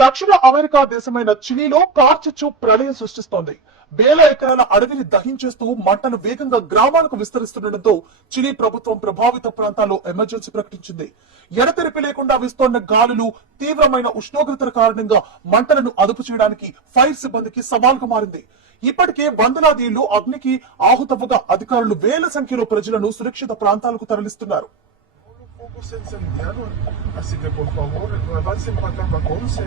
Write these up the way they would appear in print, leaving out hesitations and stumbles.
దక్షిణ అమెరికా దేశమైన చిలీలో కార్చిచ్చు ప్రళయం సృష్టిస్తోంది. వేల ఎకరాల అడవిని దహించేస్తూ మంటలు వేగంగా గ్రామాలకు విస్తరిస్తుండటంతో చిలీ ప్రభుత్వం ప్రభావిత ప్రాంతాల్లో ఎమర్జెన్సీ ప్రకటించింది. ఎడతెరిపి లేకుండా వీస్తోన్న గాలులు, తీవ్రమైన ఉష్ణోగ్రతల కారణంగా మంటలను అదుపు చేయడానికి ఫైర్ సిబ్బందికి సవాల్గా మారింది. ఇప్పటికే వందలాది ఇళ్లు అగ్నికి ఆహుతవ్వగా అధికారులు వేల సంఖ్యలో ప్రజలను సురక్షిత ప్రాంతాలకు తరలిస్తున్నారు. Se incendiaron, así que por favor avancen para acá, para Conce.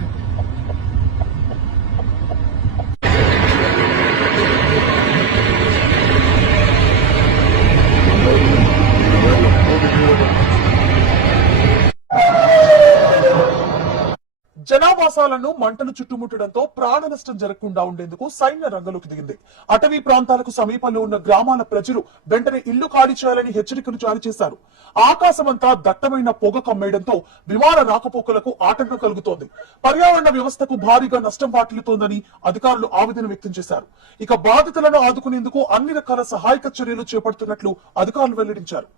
జనావాసాలను మంటలు చుట్టుముట్టడంతో ప్రాణ నష్టం జరగకుండా ఉండేందుకు సైన్య రంగంలోకి దిగింది. అటవీ ప్రాంతాలకు సమీపంలో ఉన్న గ్రామాల ప్రజలు వెంటనే ఇళ్లు ఖాళీ చేయాలని హెచ్చరికలు జారీ చేశారు. ఆకాశమంతా దట్టమైన పొగ కమ్మేయడంతో విమాన రాకపోకలకు ఆటంకం కలుగుతోంది. పర్యావరణ వ్యవస్థకు భారీగా నష్టం వాటిల్లుతోందని అధికారులు ఆవేదన వ్యక్తం చేశారు. ఇక బాధితులను ఆదుకునేందుకు అన్ని రకాల సహాయక చర్యలు చేపడుతున్నట్లు అధికారులు వెల్లడించారు.